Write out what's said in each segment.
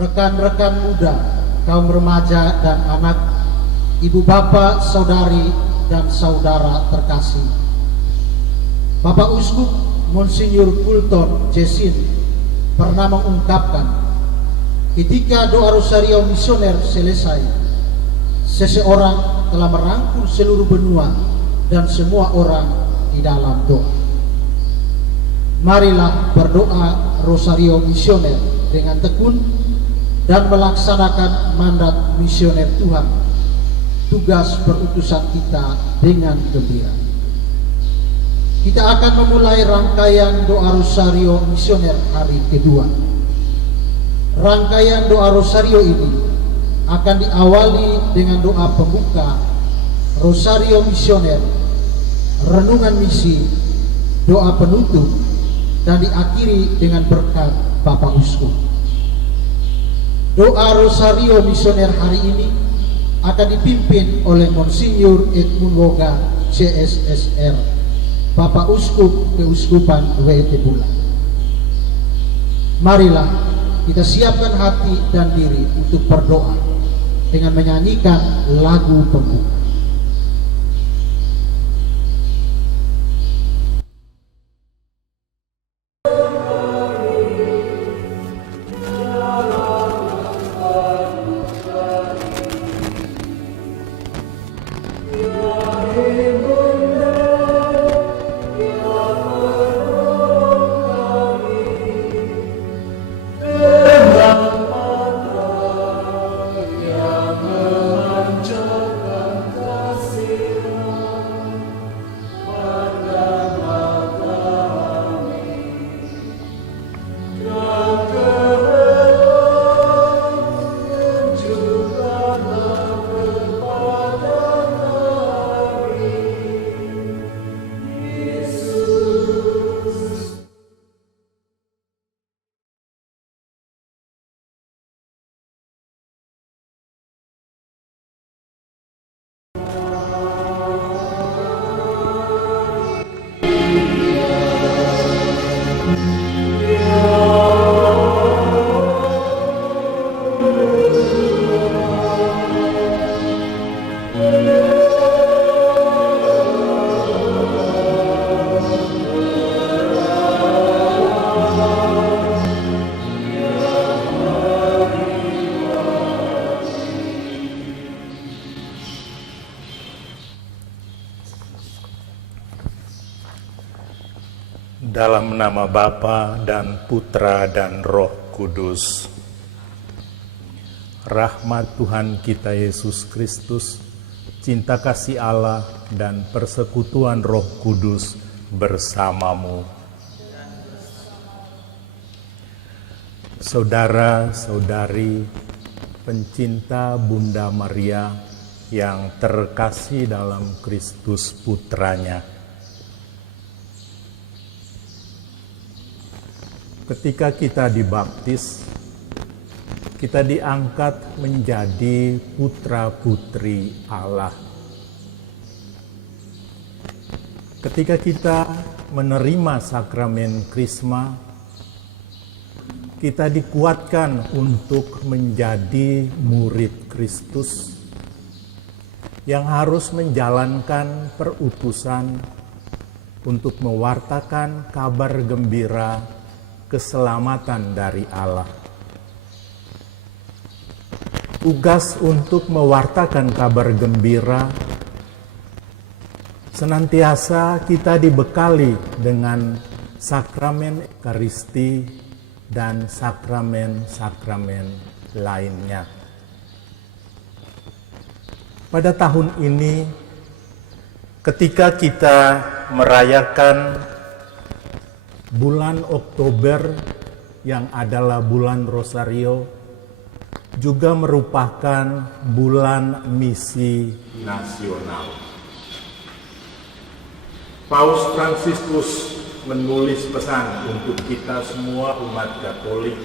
rekan-rekan muda, kaum remaja dan anak, ibu bapak, saudari dan saudara terkasih. Bapak Uskup Monsinyur Fulton Jessin pernah mengungkapkan, ketika doa rosario misioner selesai, seseorang telah merangkul seluruh benua dan semua orang di dalam doa. Marilah berdoa rosario misioner dengan tekun dan melaksanakan mandat misioner Tuhan, tugas perutusan kita dengan gembira. Kita akan memulai rangkaian doa rosario misioner hari kedua. Rangkaian doa rosario ini akan diawali dengan doa pembuka, rosario misioner, renungan misi, doa penutup, dan diakhiri dengan berkat Bapak Uskup. Doa rosario misioner hari ini akan dipimpin oleh Monsinyur Edmund Woga, CSSR, Bapak Uskup Keuskupan WT Bulan. Marilah kita siapkan hati dan diri untuk berdoa dengan menyanyikan lagu pembuka. Dalam nama Bapa dan Putra dan Roh Kudus. Rahmat Tuhan kita Yesus Kristus, cinta kasih Allah dan persekutuan Roh Kudus bersamamu. Saudara-saudari pencinta Bunda Maria yang terkasih dalam Kristus Putranya. Ketika kita dibaptis, kita diangkat menjadi putra-putri Allah. Ketika kita menerima sakramen Krisma, kita dikuatkan untuk menjadi murid Kristus yang harus menjalankan perutusan untuk mewartakan kabar gembira keselamatan dari Allah. Tugas untuk mewartakan kabar gembira senantiasa kita dibekali dengan sakramen Ekaristi dan sakramen-sakramen lainnya. Pada tahun ini, ketika kita merayakan bulan Oktober yang adalah bulan Rosario, juga merupakan bulan misi nasional. Paus Fransiskus menulis pesan untuk kita semua umat Katolik.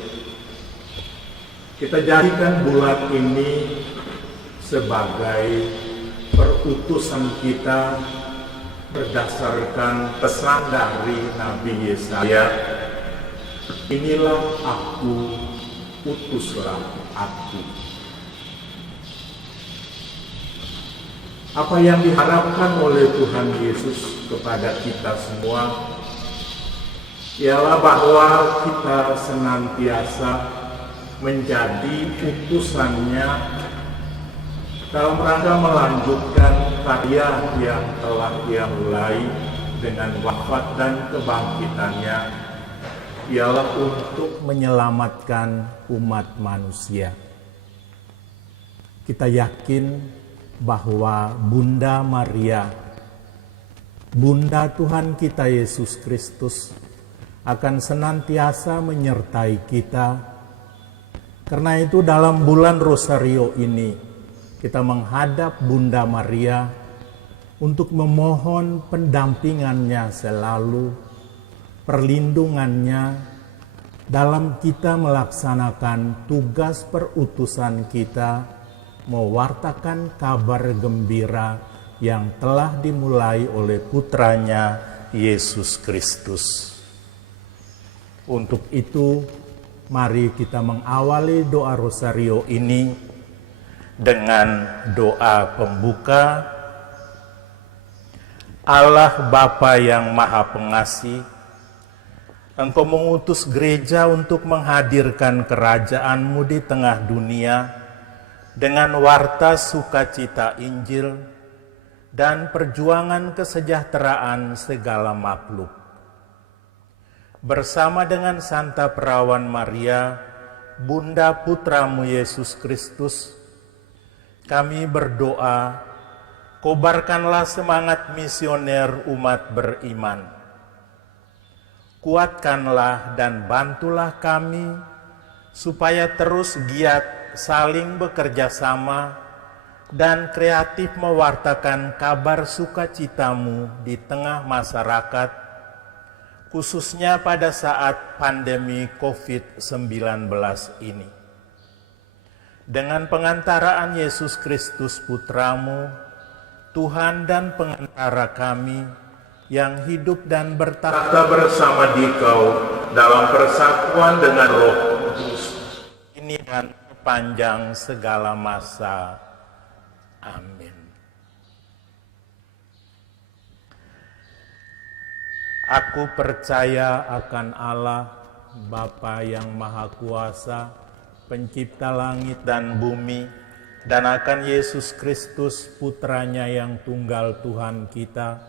Kita jadikan bulan ini sebagai perutusan kita berdasarkan pesan dari Nabi Yesaya. Inilah aku, utuslah aku. Apa yang diharapkan oleh Tuhan Yesus kepada kita semua ialah bahwa kita senantiasa menjadi utusannya dalam rangka melanjutkan karya yang telah Dia mulai dengan wafat dan kebangkitannya, ialah untuk menyelamatkan umat manusia. Kita yakin bahwa Bunda Maria, Bunda Tuhan kita Yesus Kristus, akan senantiasa menyertai kita. Karena itu dalam bulan Rosario ini, kita menghadap Bunda Maria untuk memohon pendampingannya selalu, perlindungannya dalam kita melaksanakan tugas perutusan kita, mewartakan kabar gembira yang telah dimulai oleh putranya Yesus Kristus. Untuk itu, mari kita mengawali doa Rosario ini dengan doa pembuka. Allah Bapa yang Maha Pengasih, Engkau mengutus gereja untuk menghadirkan kerajaan-Mu di tengah dunia dengan warta sukacita Injil dan perjuangan kesejahteraan segala makhluk. Bersama dengan Santa Perawan Maria, Bunda Putramu Yesus Kristus, kami berdoa, kobarkanlah semangat misioner umat beriman. Kuatkanlah dan bantulah kami supaya terus giat saling bekerja sama dan kreatif mewartakan kabar sukacitamu di tengah masyarakat, khususnya pada saat pandemi COVID-19 ini. Dengan pengantaraan Yesus Kristus Putramu, Tuhan dan pengantara kami yang hidup dan bertakhta bersama Dikau dalam persatuan dengan Roh Kudus, ini dan sepanjang segala masa. Amin. Aku percaya akan Allah, Bapa yang Maha Kuasa, Pencipta langit dan bumi, dan akan Yesus Kristus, Putranya yang tunggal Tuhan kita,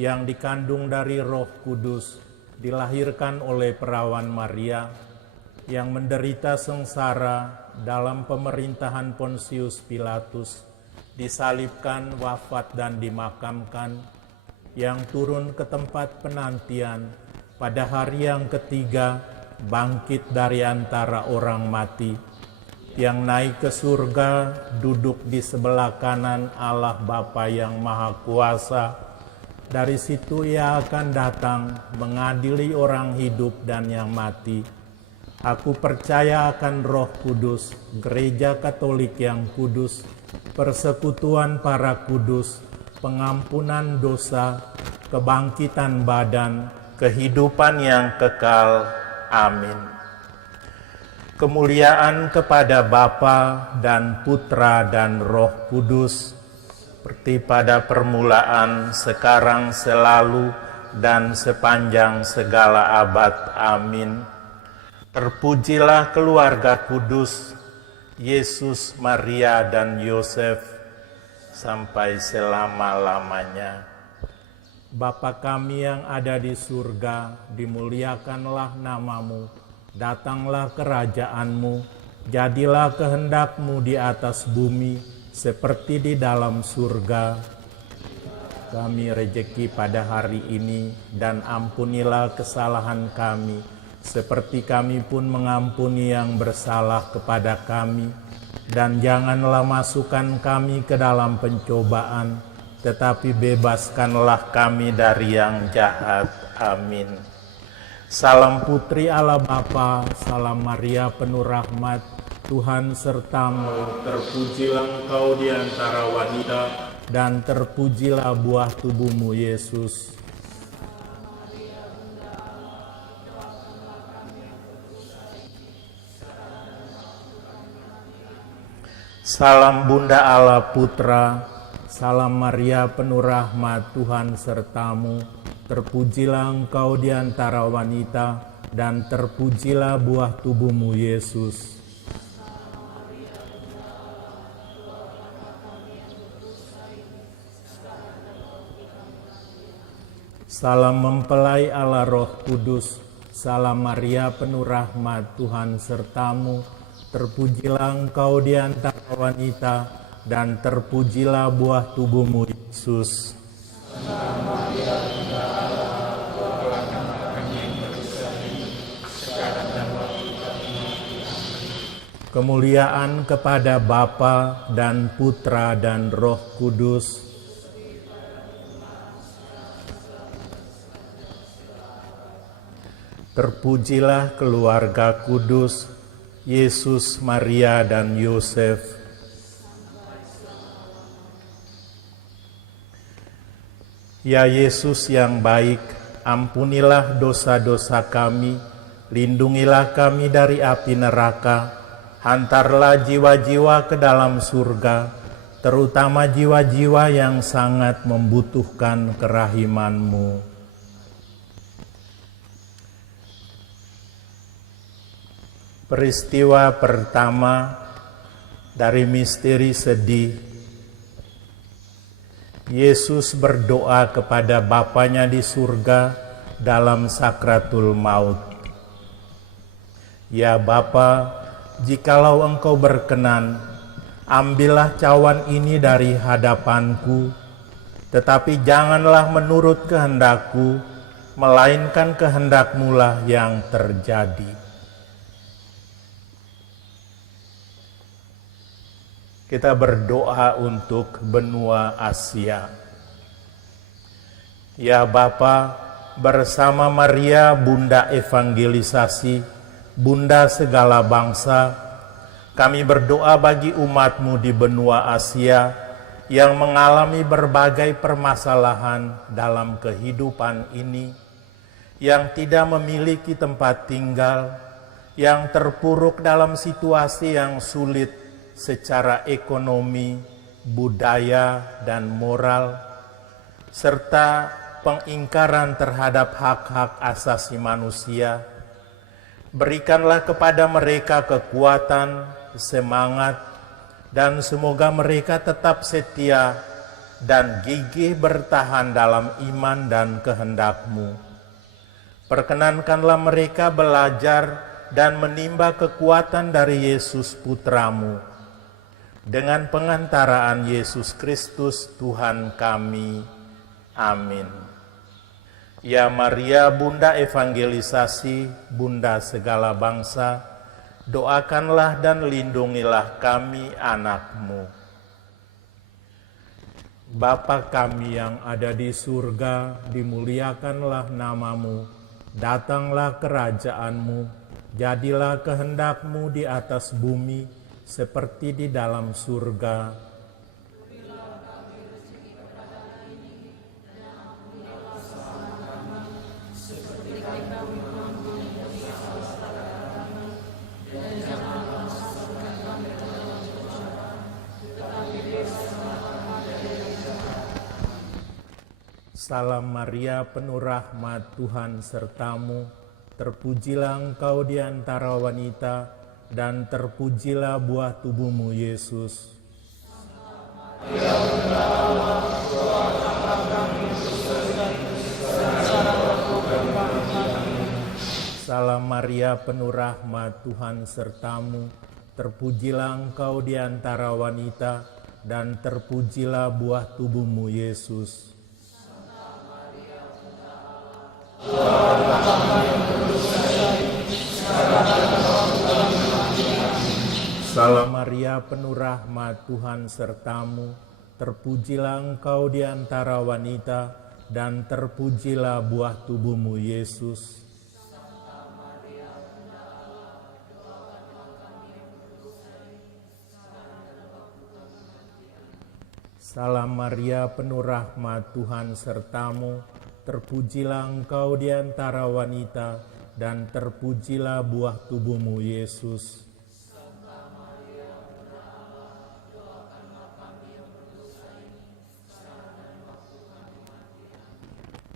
yang dikandung dari Roh Kudus, dilahirkan oleh Perawan Maria, yang menderita sengsara dalam pemerintahan Pontius Pilatus, disalibkan, wafat dan dimakamkan, yang turun ke tempat penantian, pada hari yang ketiga bangkit dari antara orang mati, yang naik ke surga, duduk di sebelah kanan Allah Bapa yang Maha Kuasa. Dari situ Ia akan datang mengadili orang hidup dan yang mati. Aku percaya akan Roh Kudus, Gereja Katolik yang kudus, persekutuan para kudus, pengampunan dosa, kebangkitan badan, kehidupan yang kekal. Amin. Kemuliaan kepada Bapa dan Putra dan Roh Kudus, seperti pada permulaan, sekarang, selalu, dan sepanjang segala abad. Amin. Terpujilah keluarga kudus, Yesus, Maria, dan Yosef, sampai selama-lamanya. Bapa kami yang ada di surga, dimuliakanlah namamu, datanglah kerajaan-Mu, jadilah kehendak-Mu di atas bumi, seperti di dalam surga. Kami rejeki pada hari ini, dan ampunilah kesalahan kami, seperti kami pun mengampuni yang bersalah kepada kami. Dan janganlah masukkan kami ke dalam pencobaan, tetapi bebaskanlah kami dari yang jahat. Amin. Salam Putri Allah Bapa, salam Maria penuh rahmat, Tuhan sertamu. Terpujilah engkau di antara wanita, dan terpujilah buah tubuhmu Yesus. Salam Bunda Allah Putra, salam Maria penuh rahmat Tuhan sertamu, terpujilah engkau di antara wanita, dan terpujilah buah tubuhmu Yesus. Salam mempelai Allah Roh Kudus, salam Maria penuh rahmat Tuhan sertamu, terpujilah engkau di antara wanita, dan terpujilah buah tubuhmu Yesus. Kemuliaan kepada Bapa dan Putra dan Roh Kudus. Terpujilah keluarga kudus, Yesus, Maria, dan Yosef. Ya Yesus yang baik, ampunilah dosa-dosa kami, lindungilah kami dari api neraka, hantarlah jiwa-jiwa ke dalam surga, terutama jiwa-jiwa yang sangat membutuhkan kerahiman-Mu. Peristiwa pertama dari misteri sedih. Yesus berdoa kepada Bapanya di surga dalam sakratul maut. Ya Bapa, jikalau Engkau berkenan, ambillah cawan ini dari hadapanku, tetapi janganlah menurut kehendakku, melainkan kehendak-Mu lah yang terjadi. Kita berdoa untuk benua Asia. Ya Bapa, bersama Maria Bunda Evangelisasi, Bunda segala bangsa, kami berdoa bagi umat-Mu di benua Asia yang mengalami berbagai permasalahan dalam kehidupan ini, yang tidak memiliki tempat tinggal, yang terpuruk dalam situasi yang sulit secara ekonomi, budaya, dan moral, serta pengingkaran terhadap hak-hak asasi manusia. Berikanlah kepada mereka kekuatan, semangat, dan semoga mereka tetap setia dan gigih bertahan dalam iman dan kehendak-Mu. Perkenankanlah mereka belajar dan menimba kekuatan dari Yesus Putra-Mu, dengan pengantaraan Yesus Kristus Tuhan kami. Amin. Ya Maria Bunda Evangelisasi, Bunda segala bangsa, doakanlah dan lindungilah kami anak-Mu. Bapa kami yang ada di surga, dimuliakanlah nama-Mu, datanglah kerajaan-Mu, jadilah kehendak-Mu di atas bumi, seperti di dalam surga. Salam Maria penuh rahmat Tuhan sertamu, terpujilah engkau di antara wanita, dan terpujilah buah tubuhmu Yesus. Salam Maria penuh rahmat Tuhan sertamu, terpujilah engkau di antara wanita, dan terpujilah buah tubuhmu Yesus. Salam Maria penuh rahmat Tuhan sertamu, terpujilah engkau di antara wanita, dan terpujilah buah tubuhmu Yesus. Salam Maria penuh rahmat Tuhan sertamu, terpujilah engkau di antara wanita, dan terpujilah buah tubuhmu Yesus.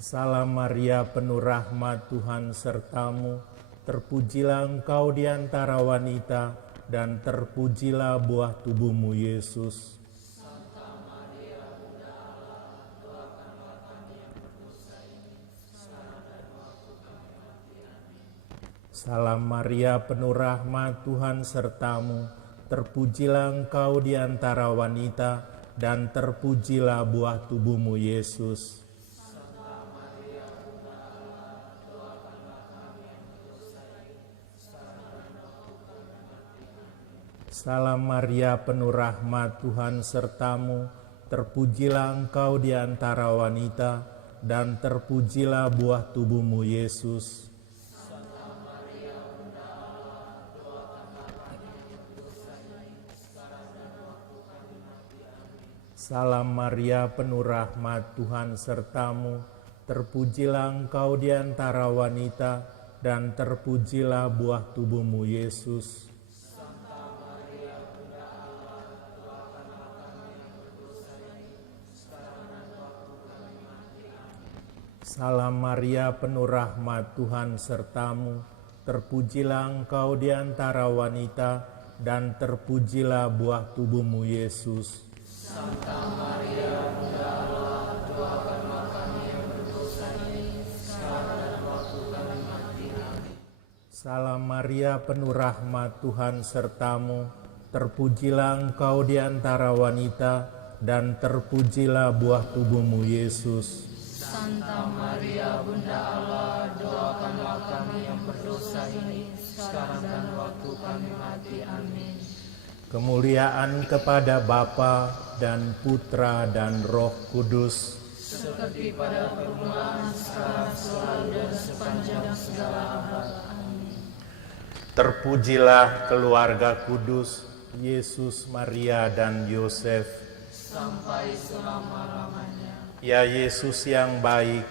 Salam Maria, penuh rahmat, Tuhan sertamu. Terpujilah engkau di antara wanita, dan terpujilah buah tubuhmu, Yesus. Salam Maria, penuh rahmat, Tuhan sertamu. Terpujilah engkau di antara wanita, dan terpujilah buah tubuhmu, Yesus. Salam Maria, penuh rahmat, Tuhan sertamu. Terpujilah engkau di antara wanita, dan terpujilah buah tubuhmu, Yesus. Salam Maria, penuh rahmat, Tuhan sertamu. Terpujilah engkau di antara wanita, dan terpujilah buah tubuhmu, Yesus. Salam Maria, penuh rahmat, Tuhan sertamu. Terpujilah engkau di antara wanita, dan terpujilah buah tubuhmu, Yesus. Santa Maria, Bunda Allah, doakanlah kami yang berdosa ini, sekarang dan waktu kami mati. Amin. Salam Maria, penuh rahmat, Tuhan sertamu. Terpujilah engkau di antara wanita, dan terpujilah buah tubuhmu, Yesus. Santa Maria, Bunda Allah, doakanlah kami yang berdosa ini, sekarang dan waktu kami mati. Amin. Kemuliaan kepada Bapa dan Putra dan Roh Kudus, seperti pada permulaan, sekarang, selalu, dan sepanjang segala abad. Amin. terpujilah keluarga kudus, Yesus, Maria, dan Yosef, sampai selama-lamanya. Ya Yesus yang baik,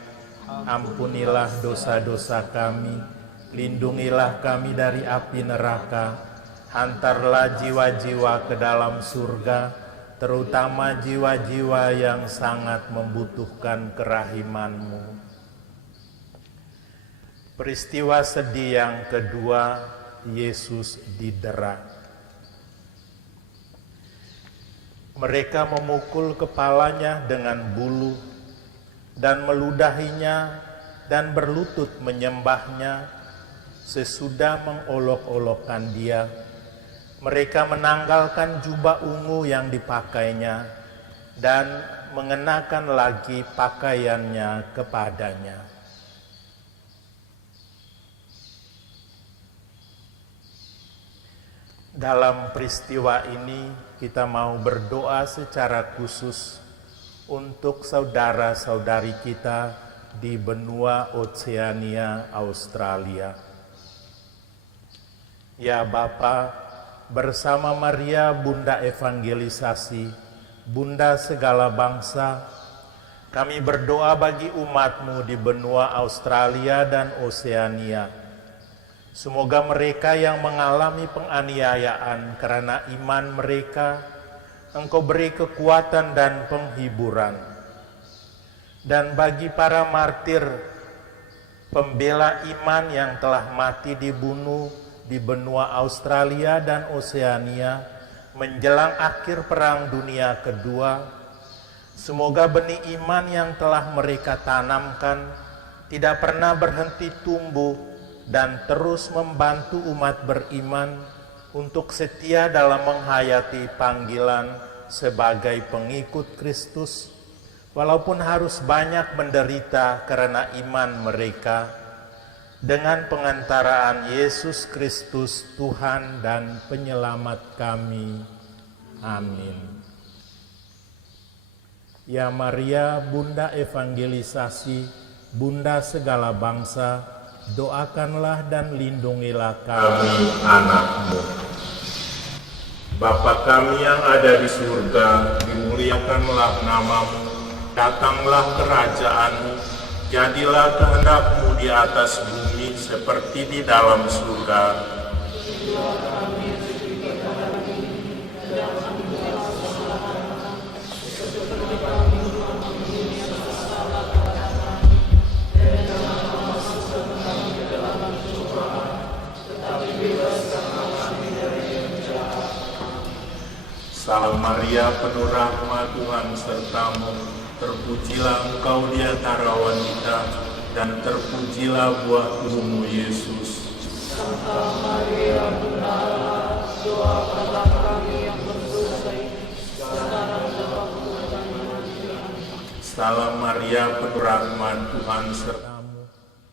ampunilah dosa-dosa kami, lindungilah kami dari api neraka, hantarlah jiwa-jiwa ke dalam surga, terutama jiwa-jiwa yang sangat membutuhkan kerahiman-Mu. Peristiwa sedih yang kedua, Yesus didera. Mereka memukul kepalanya dengan bulu dan meludahinya dan berlutut menyembahnya. Sesudah mengolok-olokkan dia, mereka menanggalkan jubah ungu yang dipakainya dan mengenakan lagi pakaiannya kepadanya. Dalam peristiwa ini kita mau berdoa secara khusus untuk saudara-saudari kita di benua Oceania, Australia. Ya Bapa, bersama Maria Bunda Evangelisasi, Bunda segala bangsa, kami berdoa bagi umat-Mu di benua Australia dan Oceania. Semoga mereka yang mengalami penganiayaan karena iman mereka, Engkau beri kekuatan dan penghiburan. Dan bagi para martir, pembela iman yang telah mati dibunuh di benua Australia dan Oceania menjelang akhir Perang Dunia Kedua, semoga benih iman yang telah mereka tanamkan tidak pernah berhenti tumbuh dan terus membantu umat beriman untuk setia dalam menghayati panggilan sebagai pengikut Kristus, walaupun harus banyak menderita karena iman mereka, dengan pengantaraan Yesus Kristus Tuhan dan Penyelamat kami. Amin. Ya Maria, Bunda Evangelisasi, Bunda segala bangsa, doakanlah dan lindungilah kami, anak-Mu. Bapa kami yang ada di surga, dimuliakanlah nama-Mu, datanglah kerajaan-Mu, jadilah kehendak-Mu di atas bumi seperti di dalam surga. Salam Maria, penuh rahmat, Tuhan sertamu. Terpujilah engkau di antara wanita, dan terpujilah buah tubuhmu, Yesus. Santa Maria, Bunda Allah, doakanlah kami yang berdosa ini, sekarang dan waktu kami mati. Amin. Salam Maria, penuh rahmat, Tuhan sertamu.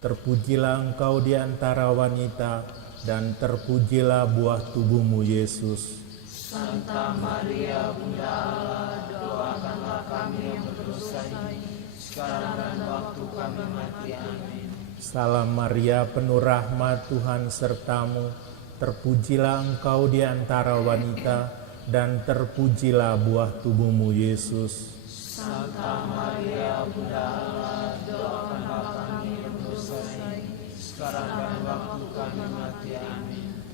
Terpujilah engkau di antara wanita, dan terpujilah buah tubuhmu, Yesus. Santa Maria, Bunda Allah, doakanlah kami yang berdosa ini, sekarang dan waktu kami mati. Amin. Salam Maria, penuh rahmat, Tuhan sertamu. Terpujilah engkau di antara wanita, dan terpujilah buah tubuhmu, Yesus. Santa Maria, Bunda Allah, doakanlah kami yang berdosa ini, sekarang dan waktu kami mati. Amin.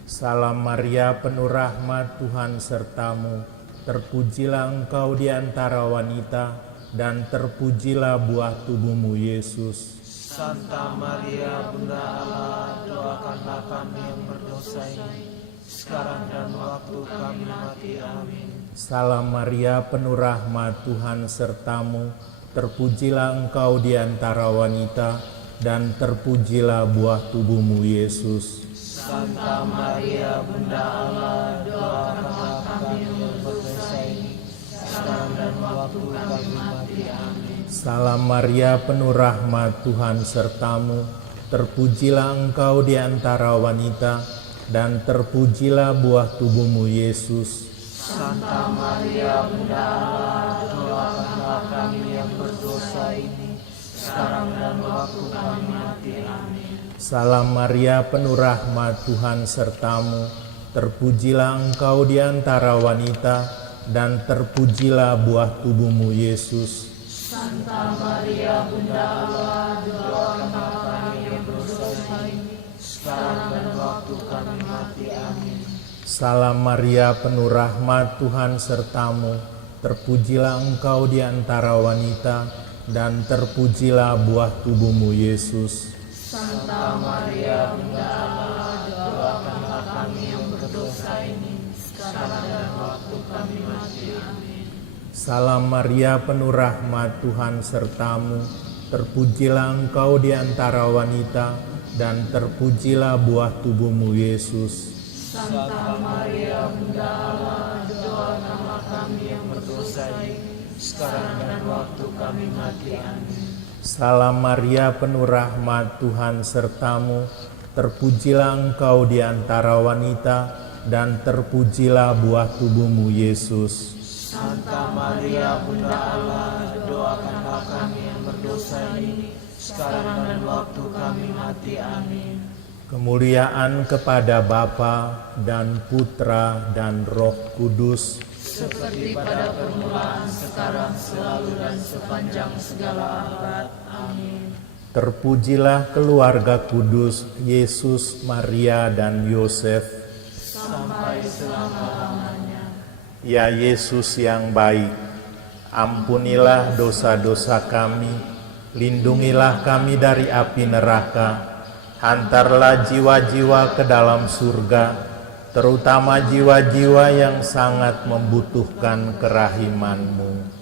Salam Maria, penuh rahmat, Tuhan sertamu. Terpujilah engkau di antara wanita, dan terpujilah buah tubuhmu, Yesus. Santa Maria, Bunda Allah, doakanlah kami yang berdosa ini, sekarang dan waktu kami mati. Amin. Salam Maria, penuh rahmat, Tuhan sertamu. Terpujilah engkau di antara wanita, dan terpujilah buah tubuhmu, Yesus. Santa Maria, Bunda Allah, doakanlah kami yang berdosa ini, sekarang dan waktu kami mati. Amin. Salam Maria, penuh rahmat, Tuhan sertamu. Terpujilah engkau di antara wanita, dan terpujilah buah tubuhmu, Yesus. Santa Maria, Bunda Allah, doakanlah kami yang berdosa ini, sekarang dan waktu kami mati. Amin. Salam Maria, penuh rahmat, Tuhan sertamu. Terpujilah engkau di antara wanita, dan terpujilah buah tubuhmu, Yesus. Santa Maria, Bunda Allah, doakanlah kami yang berdosa ini, sekarang dan waktu kami mati. Amin. Salam Maria, penuh rahmat, Tuhan sertamu. Terpujilah engkau di antara wanita, dan terpujilah buah tubuhmu, Yesus. Santa Maria, Bunda Allah, doakanlah kami yang berdosa ini, sekarang dan waktu kami mati. Amin. Salam Maria, penuh rahmat, Tuhan sertamu. Terpujilah engkau di antara wanita, dan terpujilah buah tubuhmu, Yesus. Santa Maria, Bunda Allah, doakanlah kami yang berdosa ini, sekarang dan waktu kami mati. Amin. Salam Maria, penuh rahmat, Tuhan sertamu. Terpujilah engkau di antara wanita, dan terpujilah buah tubuhmu, Yesus. Santa Maria, Bunda Allah, doakanlah kami yang berdosa ini, sekarang dan waktu kami mati. Amin. Kemuliaan kepada Bapa dan Putra dan Roh Kudus, seperti pada permulaan, sekarang, selalu, dan sepanjang segala abad. Amin. terpujilah keluarga kudus Yesus, Maria, dan Yosef, sampai selama-lamanya. Ya Yesus yang baik, ampunilah dosa-dosa kami, lindungilah kami dari api neraka, hantarlah jiwa-jiwa ke dalam surga, terutama jiwa-jiwa yang sangat membutuhkan kerahiman-Mu.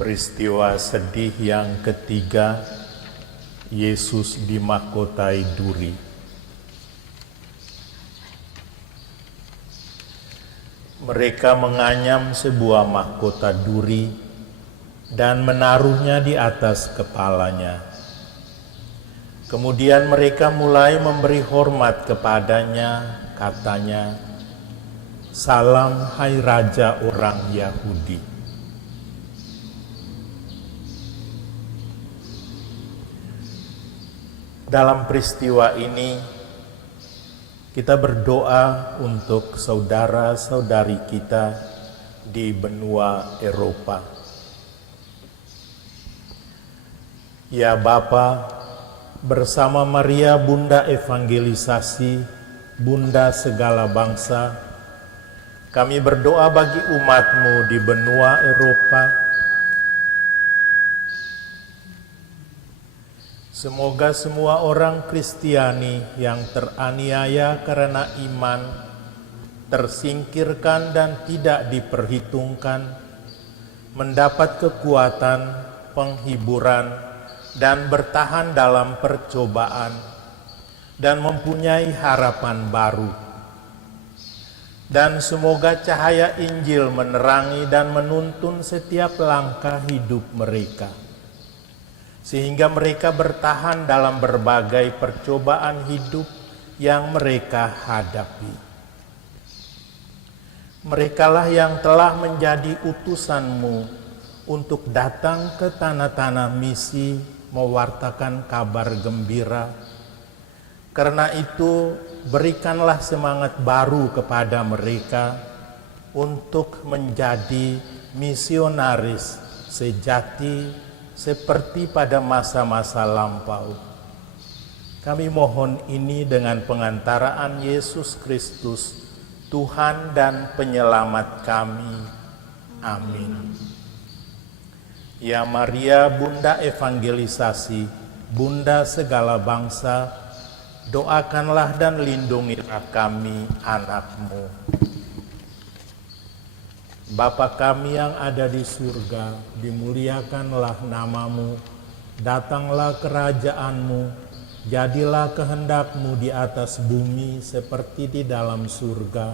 Peristiwa sedih yang ketiga, Yesus dimahkotai duri. Mereka menganyam sebuah mahkota duri dan menaruhnya di atas kepalanya. Kemudian mereka mulai memberi hormat kepadanya, katanya, "Salam hai Raja orang Yahudi." Dalam peristiwa ini, kita berdoa untuk saudara-saudari kita di benua Eropa. Ya Bapa, bersama Maria Bunda Evangelisasi, Bunda segala bangsa, kami berdoa bagi umat-Mu di benua Eropa. Semoga semua orang Kristiani yang teraniaya karena iman, tersingkirkan dan tidak diperhitungkan, mendapat kekuatan, penghiburan, dan bertahan dalam percobaan, dan mempunyai harapan baru. Dan semoga cahaya Injil menerangi dan menuntun setiap langkah hidup mereka, sehingga mereka bertahan dalam berbagai percobaan hidup yang mereka hadapi. Merekalah yang telah menjadi utusan-Mu untuk datang ke tanah-tanah misi mewartakan kabar gembira. Karena itu, berikanlah semangat baru kepada mereka untuk menjadi misionaris sejati seperti pada masa-masa lampau. Kami mohon ini dengan pengantaraan Yesus Kristus, Tuhan dan Penyelamat kami. Amin. Ya Maria, Bunda Evangelisasi, Bunda segala bangsa, doakanlah dan lindungilah kami, anak-Mu. Bapa kami yang ada di surga, dimuliakanlah nama-Mu, datanglah kerajaan-Mu, jadilah kehendak-Mu di atas bumi seperti di dalam surga.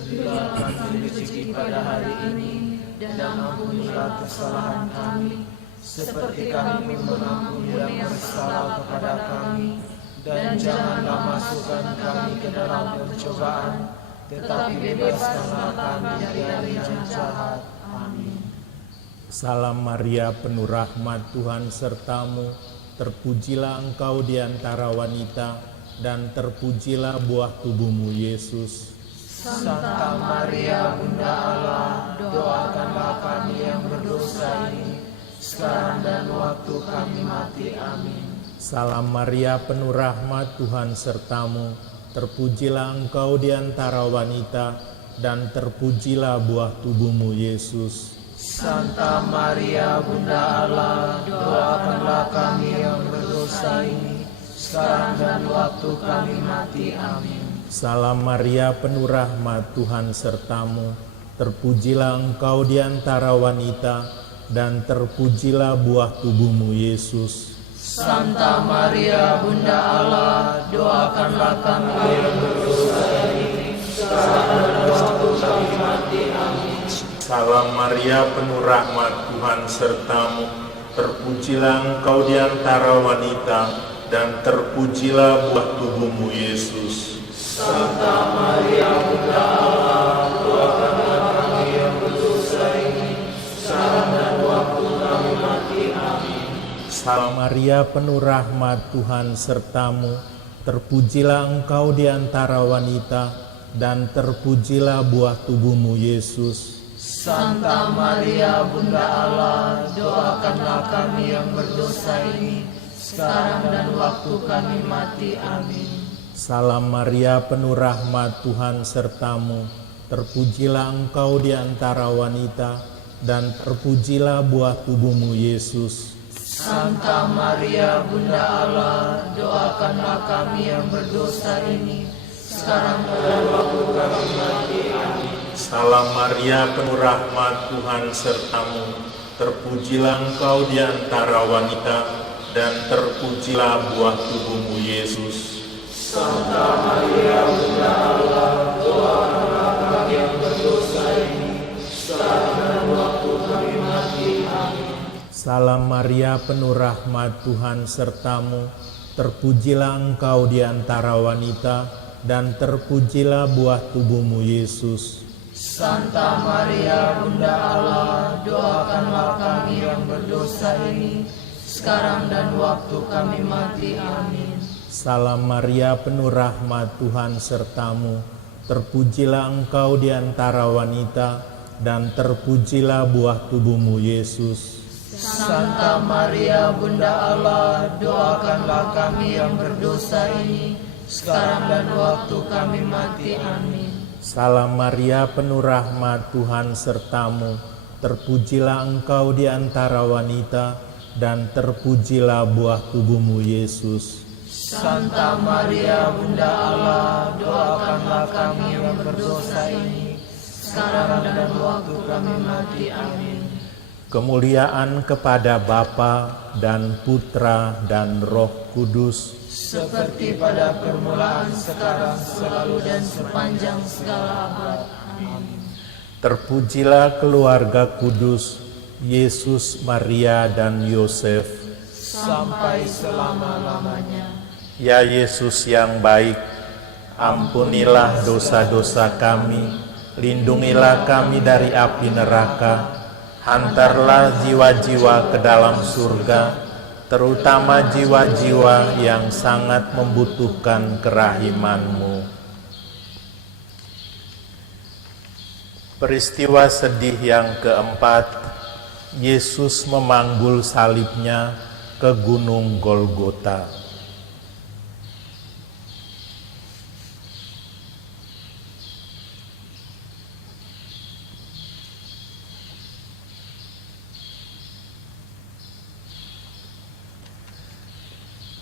Berilah kami rezeki pada hari ini, dan ampunilah kesalahan kami, seperti kami mengampuni yang bersalah kepada kami. Dan janganlah masukkan kami ke dalam pencobaan, tetapi bebaskanlah kami dari yang jahat. Amin. Salam Maria, penuh rahmat, Tuhan sertamu, terpujilah engkau di antara wanita, dan terpujilah buah tubuhmu, Yesus. Santa Maria, Bunda Allah, doakanlah kami yang berdosa ini, sekarang dan waktu kami mati. Amin. Salam Maria, penuh rahmat, Tuhan sertamu, terpujilah engkau di antara wanita, dan terpujilah buah tubuhmu, Yesus. Santa Maria, Bunda Allah, doakanlah kami yang berdosa ini, sekarang dan waktu kami mati. Amin. Salam Maria, penuh rahmat, Tuhan sertamu, terpujilah engkau di antara wanita, dan terpujilah buah tubuhmu, Yesus. Santa Maria, Bunda Allah, doakanlah kami yang berdosa ini, sekarang dan waktu kami mati. Amin. Salam Maria, penuh rahmat, Tuhan sertamu, terpujilah engkau di antara wanita, dan terpujilah buah tubuhmu, Yesus. Santa Maria, Bunda Allah, doakanlah kami yang berdosa ini, sekarang dan waktu kami mati. Amin. Salam Maria, penuh rahmat, Tuhan sertamu, terpujilah engkau di antara wanita, dan terpujilah buah tubuhmu, Yesus. Santa Maria, Bunda Allah, doakanlah kami yang berdosa ini, sekarang dan waktu kami mati. Amin. Salam Maria, penuh rahmat, Tuhan sertamu, terpujilah engkau di antara wanita, dan terpujilah buah tubuhmu, Yesus. Santa Maria, Bunda Allah, doakanlah kami yang berdosa ini, sekarang dan waktu kami mati. Amin. Salam Maria, penuh rahmat, Tuhan sertamu, terpujilah Engkau di antara wanita, dan terpujilah buah tubuhmu, Yesus. Santa Maria Bunda Allah, doakanlah kami yang berdosa ini, sekarang dan waktu kami mati. Amin. Salam Maria, penuh rahmat, Tuhan sertamu, terpujilah Engkau di antara wanita, dan terpujilah buah tubuhmu, Yesus. Santa Maria Bunda Allah, doakanlah kami yang berdosa ini, sekarang dan waktu kami mati. Amin. Salam Maria, penuh rahmat, Tuhan sertamu, terpujilah Engkau di antara wanita, dan terpujilah buah tubuhmu, Yesus. Santa Maria Bunda Allah, doakanlah kami yang berdosa ini, sekarang dan waktu kami mati. Amin. Salam Maria, penuh rahmat, Tuhan sertamu, terpujilah Engkau di antara wanita, dan terpujilah buah tubuhmu, Yesus. Santa Maria Bunda Allah, doakanlah kami yang berdosa ini, sekarang dan waktu kami mati. Amin. Kemuliaan kepada Bapa dan Putra dan Roh Kudus, seperti pada permulaan, sekarang, selalu, dan sepanjang segala abad. Amin. terpujilah keluarga kudus, Yesus, Maria, dan Yosef, sampai selama-lamanya. Ya Yesus yang baik, ampunilah dosa-dosa kami, lindungilah kami dari api neraka, hantarlah jiwa-jiwa ke dalam surga, terutama jiwa-jiwa yang sangat membutuhkan kerahiman-Mu. Peristiwa sedih yang keempat, Yesus memanggul salibnya ke Gunung Golgota.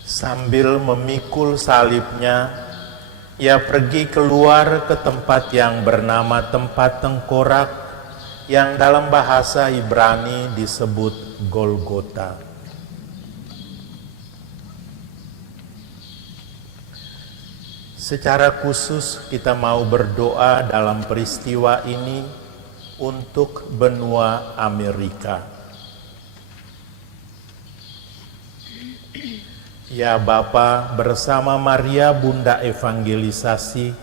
Sambil memikul salibnya, ia pergi keluar ke tempat yang bernama tempat tengkorak, yang dalam bahasa Ibrani disebut Golgota. Secara khusus kita mau berdoa dalam peristiwa ini untuk benua Amerika. Ya Bapa, bersama Maria Bunda Evangelisasi,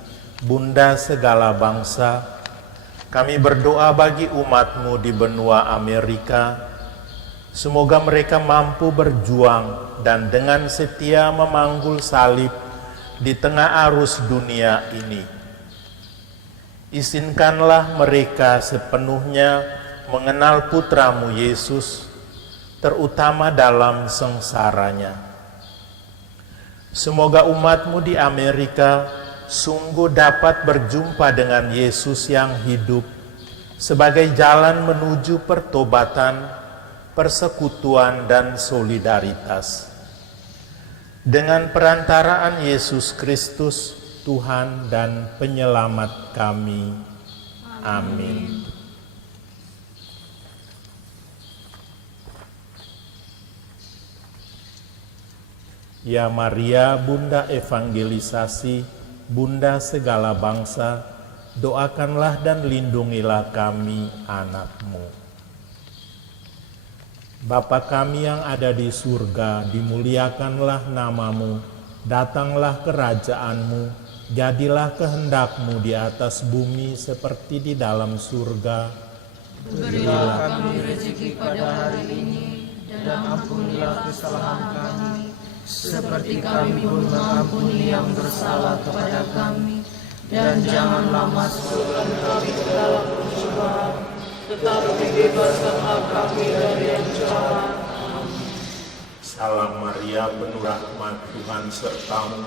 Bunda segala bangsa, kami berdoa bagi umat-Mu di benua Amerika. Semoga mereka mampu berjuang dan dengan setia memanggul salib di tengah arus dunia ini. Izinkanlah mereka sepenuhnya mengenal Putra-Mu Yesus, terutama dalam sengsaranya. Semoga umat-Mu di Amerika sungguh dapat berjumpa dengan Yesus yang hidup sebagai jalan menuju pertobatan, persekutuan, dan solidaritas. Dengan perantaraan Yesus Kristus, Tuhan dan Penyelamat kami. Amin. Ya Maria, Bunda Evangelisasi, Bunda segala bangsa, doakanlah dan lindungilah kami, anak-Mu. Bapa kami yang ada di surga, dimuliakanlah nama-Mu, datanglah kerajaan-Mu, jadilah kehendak-Mu di atas bumi seperti di dalam surga. Berilah kami rezeki pada hari ini, dan ampunilah kesalahan kami, seperti kami pun mengampuni yang bersalah kepada kami, dan janganlah masukkan kami ke dalam pencobaan, tetapi bebaskanlah kami dari yang jahat. Salam Maria, penuh rahmat, Tuhan sertamu,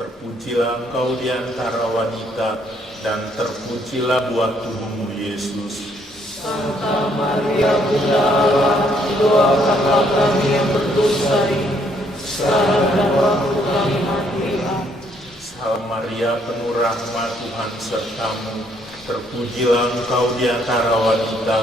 terpujilah Engkau di antara wanita, dan terpujilah buah tubuhmu Yesus. Santa Maria Bunda Allah, doakanlah kami yang berdosa ini, sekarang dan waktu kami mati. Salam Maria, penuh rahmat, Tuhan sertamu, terpujilah Engkau di antara wanita,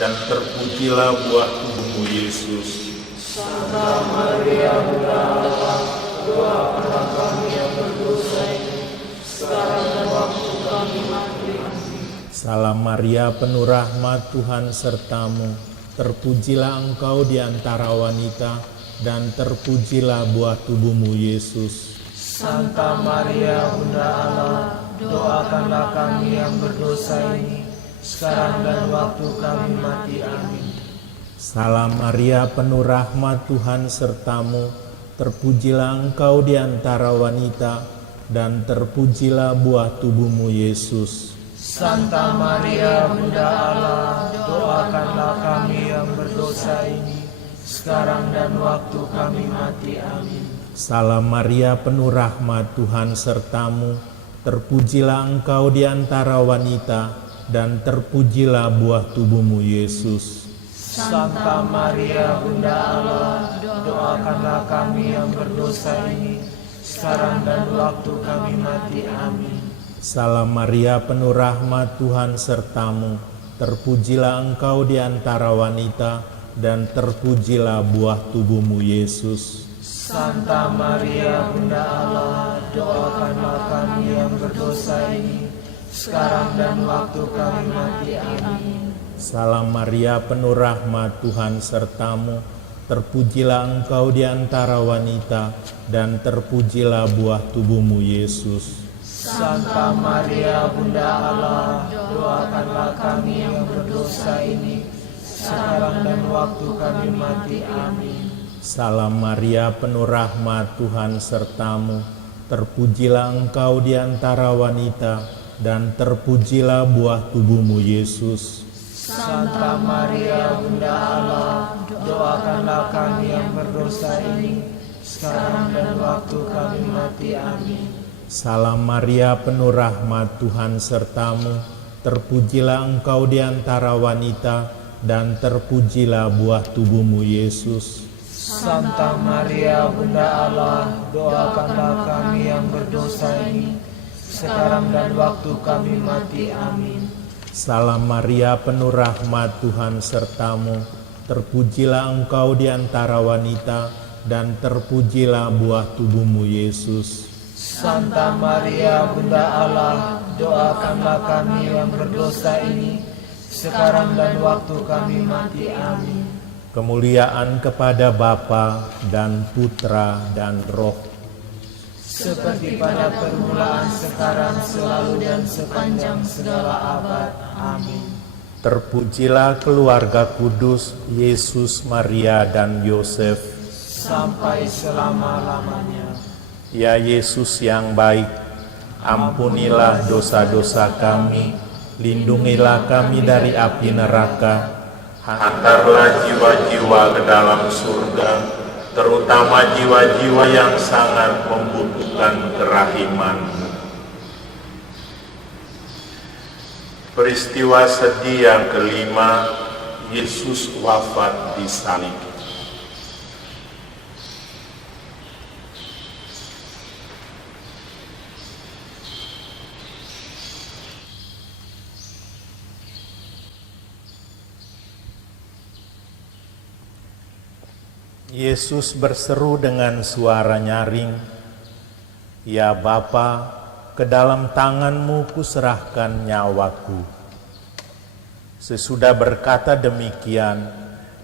dan terpujilah buah tubuhmu Yesus. Santa Maria Bunda Allah, doakanlah kami yang berdosa ini, sekarang dan waktu kami mati. Amin. Salam Maria, penuh rahmat, Tuhan sertamu. Terpujilah engkau di antara wanita, dan terpujilah buah tubuhmu Yesus. Santa Maria Bunda Allah, doakanlah kami yang berdosa ini, sekarang dan waktu kami mati. Amin. Salam Maria, penuh rahmat, Tuhan sertamu. Terpujilah engkau di antara wanita, dan terpujilah buah tubuhmu Yesus. Santa Maria Bunda Allah, doakanlah kami yang berdosa ini, sekarang dan waktu kami mati. Amin. Salam Maria, penuh rahmat, Tuhan sertamu. Terpujilah engkau di antara wanita, dan terpujilah buah tubuhmu Yesus. Santa Maria Bunda Allah, doakanlah kami yang berdosa ini, sekarang dan waktu kami mati. Amin. Salam Maria, penuh rahmat, Tuhan sertamu. Terpujilah engkau di antara wanita, dan terpujilah buah tubuhmu Yesus. Santa Maria Bunda Allah, doakanlah kami yang berdosa ini, sekarang dan waktu kami mati. Amin. Salam Maria, penuh rahmat, Tuhan sertamu. Terpujilah engkau di antara wanita, dan terpujilah buah tubuhmu Yesus. Santa Maria Bunda Allah, doakanlah kami yang berdosa ini, sekarang dan waktu kami mati. Amin. Salam Maria, penuh rahmat, Tuhan sertamu. Terpujilah engkau di antara wanita, dan terpujilah buah tubuhmu Yesus. Santa Maria Bunda Allah, doakanlah kami yang berdosa ini, sekarang dan waktu kami mati. Amin. Salam Maria, penuh rahmat, Tuhan sertamu. Terpujilah engkau di antara wanita, dan terpujilah buah tubuhmu Yesus. Santa Maria Bunda Allah, doakanlah kami yang berdosa ini, sekarang dan waktu kami mati. Amin. Salam Maria, penuh rahmat, Tuhan sertamu. Terpujilah engkau di antara wanita, dan terpujilah buah tubuhmu Yesus. Santa Maria Bunda Allah, doakanlah kami yang berdosa ini, sekarang dan waktu kami mati. Amin. Kemuliaan kepada Bapa dan Putra dan Roh, seperti pada permulaan, sekarang, selalu, dan sepanjang segala abad. Amin. terpujilah keluarga kudus Yesus, Maria, dan Yosef, sampai selama-lamanya. Ya Yesus yang baik, ampunilah dosa-dosa kami, lindungilah kami dari api neraka, hantarlah jiwa-jiwa ke dalam surga, terutama jiwa-jiwa yang sangat membutuhkan kerahiman. Peristiwa sedih yang kelima, Yesus wafat di salib. Yesus berseru dengan suara nyaring, "Ya Bapa, ke dalam tangan-Mu kuserahkan nyawaku." Sesudah berkata demikian,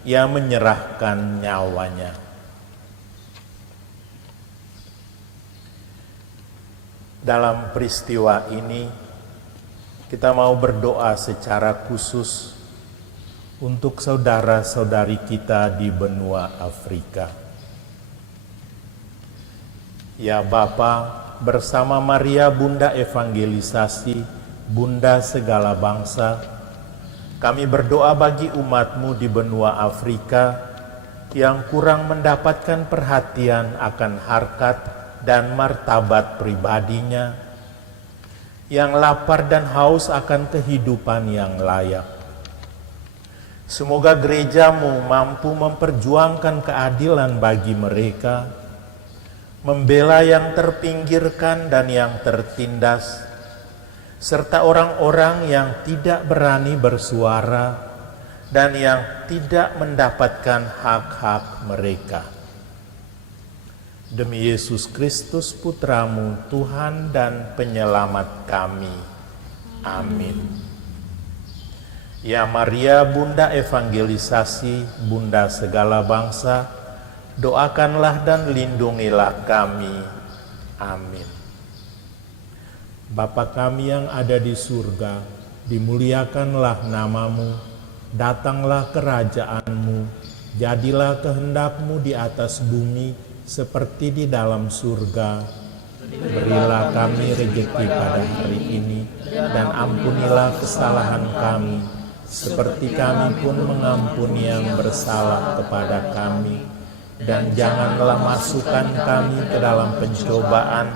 Ia menyerahkan nyawanya. Dalam peristiwa ini, kita mau berdoa secara khusus untuk saudara-saudari kita di benua Afrika. Ya Bapa, bersama Maria Bunda Evangelisasi, Bunda segala bangsa, kami berdoa bagi umat-Mu di benua Afrika yang kurang mendapatkan perhatian akan harkat dan martabat pribadinya, yang lapar dan haus akan kehidupan yang layak. Semoga gereja-Mu mampu memperjuangkan keadilan bagi mereka, membela yang terpinggirkan dan yang tertindas, serta orang-orang yang tidak berani bersuara dan yang tidak mendapatkan hak-hak mereka. Demi Yesus Kristus Putramu, Tuhan dan Penyelamat kami. Amin. Ya Maria, Bunda evangelisasi, Bunda segala bangsa, doakanlah dan lindungilah kami. Amin. Bapa kami yang ada di surga, dimuliakanlah namamu, datanglah kerajaan-Mu, jadilah kehendak-Mu di atas bumi seperti di dalam surga. Berilah kami rezeki pada hari ini, dan ampunilah kesalahan kami, seperti kami pun mengampuni yang bersalah kepada kami. Dan janganlah masukkan kami ke dalam pencobaan,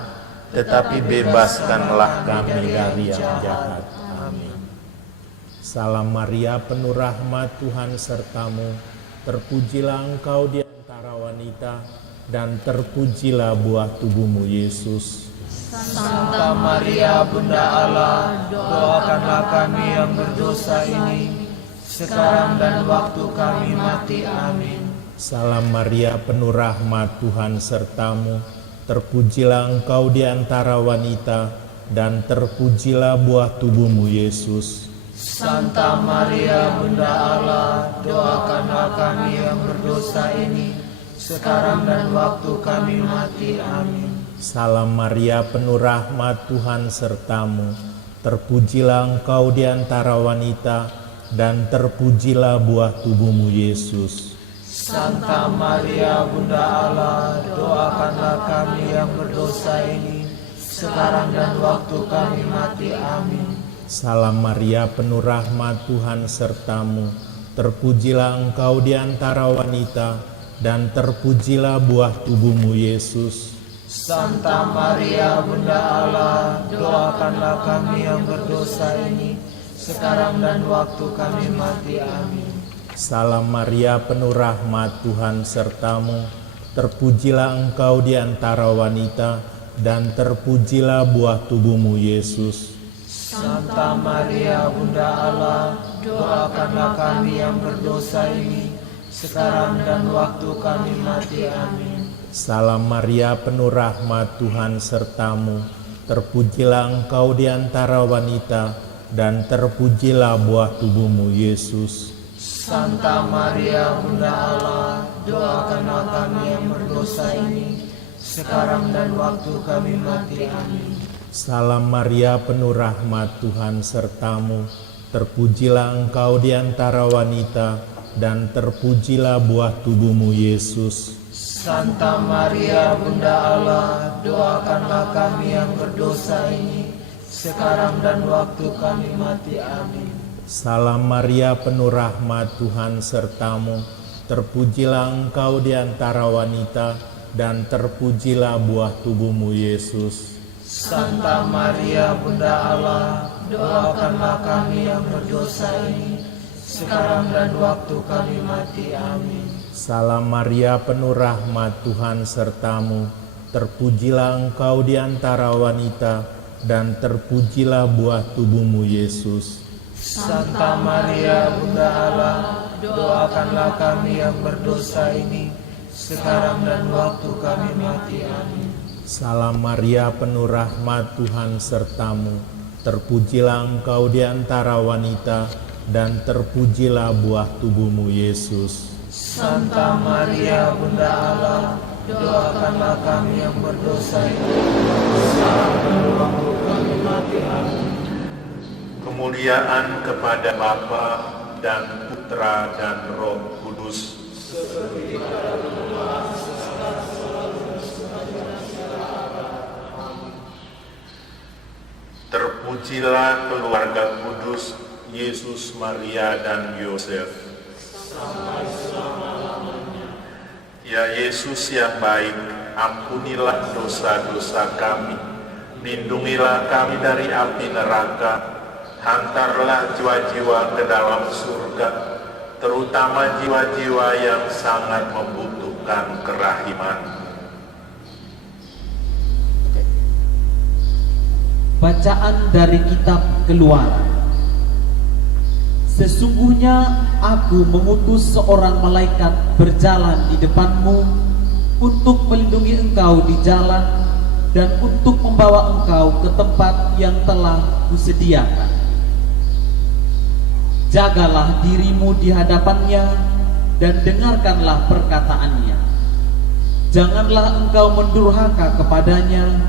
tetapi bebaskanlah kami dari yang jahat. Amin. Salam Maria, penuh rahmat, Tuhan sertamu. Terpujilah engkau di antara wanita, dan terpujilah buah tubuhmu, Yesus. Santa Maria, Bunda Allah, doakanlah kami yang berdosa ini, sekarang dan waktu kami mati. Amin. Salam Maria, penuh rahmat, Tuhan sertamu. Terpujilah engkau di antara wanita, dan terpujilah buah tubuhmu, Yesus. Santa Maria, Bunda Allah, doakanlah kami yang berdosa ini, sekarang dan waktu kami mati. Amin. Salam Maria, penuh rahmat, Tuhan sertamu. Terpujilah engkau di antara wanita, dan terpujilah buah tubuhmu, Yesus. Santa Maria, Bunda Allah, doakanlah kami yang berdosa ini, sekarang dan waktu kami mati. Amin. Salam Maria, penuh rahmat, Tuhan sertamu. Terpujilah engkau di antara wanita, dan terpujilah buah tubuhmu, Yesus. Santa Maria, Bunda Allah, doakanlah kami yang berdosa ini, sekarang dan waktu kami mati. Amin. Salam Maria, penuh rahmat, Tuhan sertamu. Terpujilah engkau di antara wanita, dan terpujilah buah tubuhmu, Yesus. Santa Maria, Bunda Allah, doakanlah kami yang berdosa ini, sekarang dan waktu kami mati. Amin. Salam Maria, penuh rahmat, Tuhan sertamu. Terpujilah engkau di antara wanita, dan terpujilah buah tubuhmu, Yesus. Santa Maria, Bunda Allah, doakanlah kami yang berdosa ini, sekarang dan waktu kami mati. Amin. Salam Maria, penuh rahmat, Tuhan sertamu. Terpujilah engkau di antara wanita, dan terpujilah buah tubuhmu, Yesus. Santa Maria, Bunda Allah, doakanlah kami yang berdosa ini, sekarang dan waktu kami mati. Amin. Salam Maria, penuh rahmat, Tuhan sertamu. Terpujilah engkau di antara wanita, dan terpujilah buah tubuhmu, Yesus. Santa Maria, Bunda Allah, doakanlah kami yang berdosa ini, sekarang dan waktu kami mati. Amin. Salam Maria, penuh rahmat, Tuhan sertamu. Terpujilah engkau di antara wanita, dan terpujilah buah tubuhmu, Yesus. Santa Maria, Bunda Allah, doakanlah kami yang berdosa ini, sekarang dan waktu kami mati. Amin. Salam Maria, penuh rahmat, Tuhan sertamu. Terpujilah engkau di antara wanita, dan terpujilah buah tubuhmu, Yesus. Santa Maria, Bunda Allah, doakanlah kami yang berdosa ini, sekarang dan waktu kami mati. Amin. Kemuliaan kepada Bapa dan Putra dan Roh Kudus. Terpujilah keluarga kudus, Yesus, Maria, dan Yosef. Ya Yesus yang baik, ampunilah dosa-dosa kami, lindungilah kami dari api neraka, hantarlah jiwa-jiwa ke dalam surga, terutama jiwa-jiwa yang sangat membutuhkan kerahiman. Bacaan dari kitab Keluaran. Sesungguhnya aku mengutus seorang malaikat berjalan di depanmu untuk melindungi engkau di jalan dan untuk membawa engkau ke tempat yang telah kusediakan. Jagalah dirimu di hadapannya dan dengarkanlah perkataannya. Janganlah engkau mendurhaka kepadanya,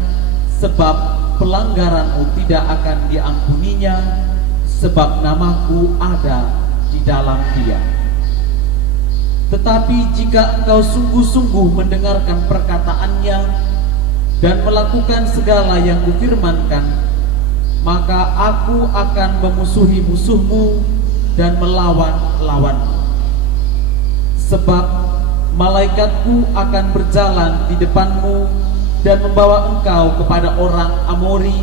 sebab pelanggaranmu tidak akan diampuninya, sebab namaku ada di dalam dia. Tetapi jika engkau sungguh-sungguh mendengarkan perkataannya dan melakukan segala yang kufirmankan, maka aku akan memusuhi musuhmu dan melawan lawanmu. Sebab malaikatku akan berjalan di depanmu dan membawa engkau kepada orang Amori,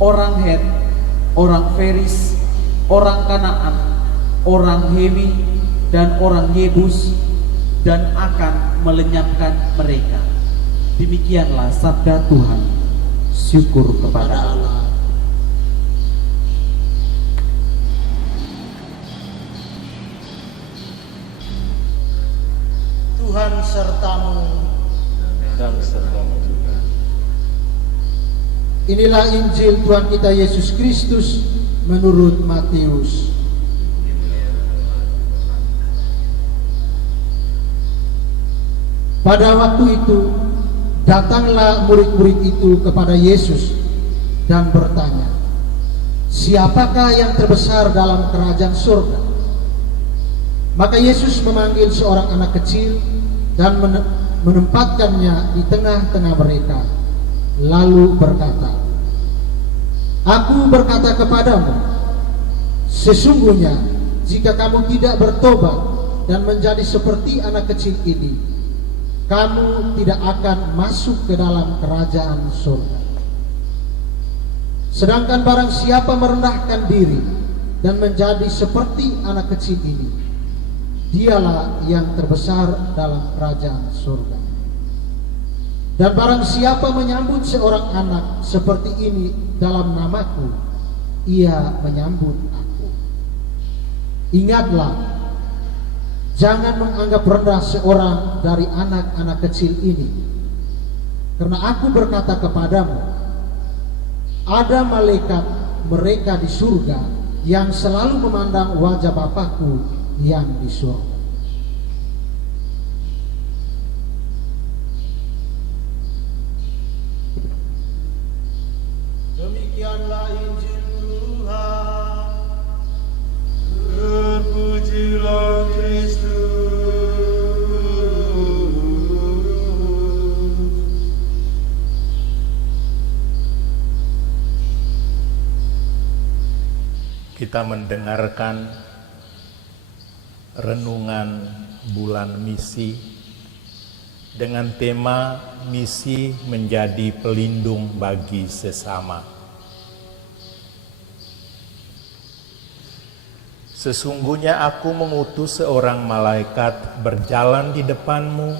orang Het, orang Feris, orang Kanaan, orang Hewi, dan orang Yebus, dan akan melenyapkan mereka. Demikianlah sabda Tuhan. Syukur kepada Allah. Tuhan sertamu. Dan sertamu juga. Inilah Injil Tuhan kita Yesus Kristus menurut Matius. Pada waktu itu datanglah murid-murid itu kepada Yesus dan bertanya, "Siapakah yang terbesar dalam kerajaan surga?" Maka Yesus memanggil seorang anak kecil dan menempatkannya di tengah-tengah mereka, lalu berkata, "Aku berkata kepadamu, sesungguhnya jika kamu tidak bertobat dan menjadi seperti anak kecil ini, kamu tidak akan masuk ke dalam kerajaan surga. Sedangkan barang siapa merendahkan diri dan menjadi seperti anak kecil ini, dialah yang terbesar dalam kerajaan surga. Dan barang siapa menyambut seorang anak seperti ini dalam namaku, ia menyambut aku. Ingatlah, jangan menganggap rendah seorang dari anak-anak kecil ini. Karena aku berkata kepadamu, ada malaikat mereka di surga yang selalu memandang wajah Bapakku yang di surga." Demikianlah Injil Tuhan. Terpujilah Kristus. Kita mendengarkan renungan bulan misi dengan tema misi menjadi pelindung bagi sesama. Sesungguhnya aku mengutus seorang malaikat berjalan di depanmu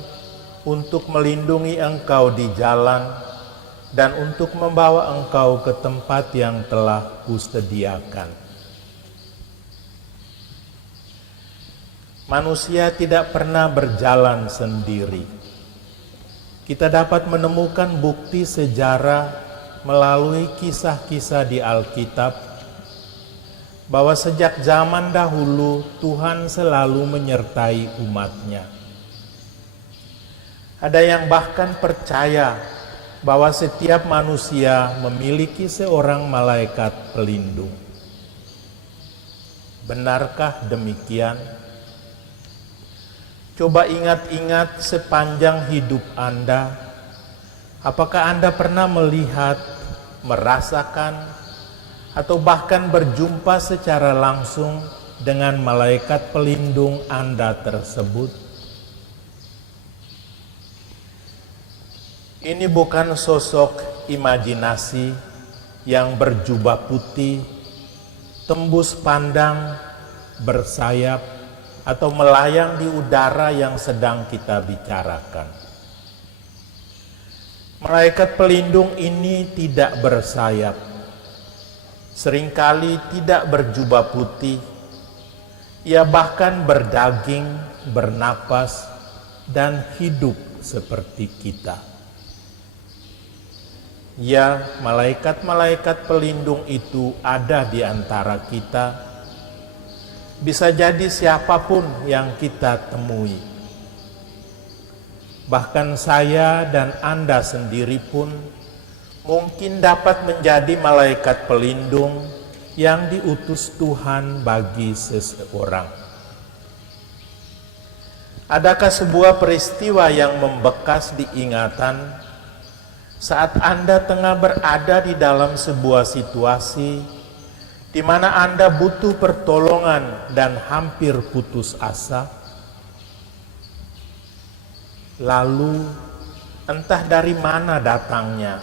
untuk melindungi engkau di jalan dan untuk membawa engkau ke tempat yang telah kusediakan. Manusia tidak pernah berjalan sendiri. Kita dapat menemukan bukti sejarah melalui kisah-kisah di Alkitab bahwa sejak zaman dahulu Tuhan selalu menyertai umat-Nya. Ada yang bahkan percaya bahwa setiap manusia memiliki seorang malaikat pelindung. Benarkah demikian? Coba ingat-ingat sepanjang hidup Anda, apakah Anda pernah melihat, merasakan, atau bahkan berjumpa secara langsung dengan malaikat pelindung Anda tersebut? Ini bukan sosok imajinasi yang berjubah putih, tembus pandang, bersayap, atau melayang di udara yang sedang kita bicarakan. Malaikat pelindung ini tidak bersayap, seringkali tidak berjubah putih, Ia bahkan berdaging, bernapas, dan hidup seperti kita. Ya, malaikat-malaikat pelindung itu ada di antara kita. Bisa jadi siapapun yang kita temui. Bahkan saya dan Anda sendiri pun mungkin dapat menjadi malaikat pelindung yang diutus Tuhan bagi seseorang. Adakah sebuah peristiwa yang membekas di ingatan saat Anda tengah berada di dalam sebuah situasi di mana Anda butuh pertolongan dan hampir putus asa? Lalu entah dari mana datangnya,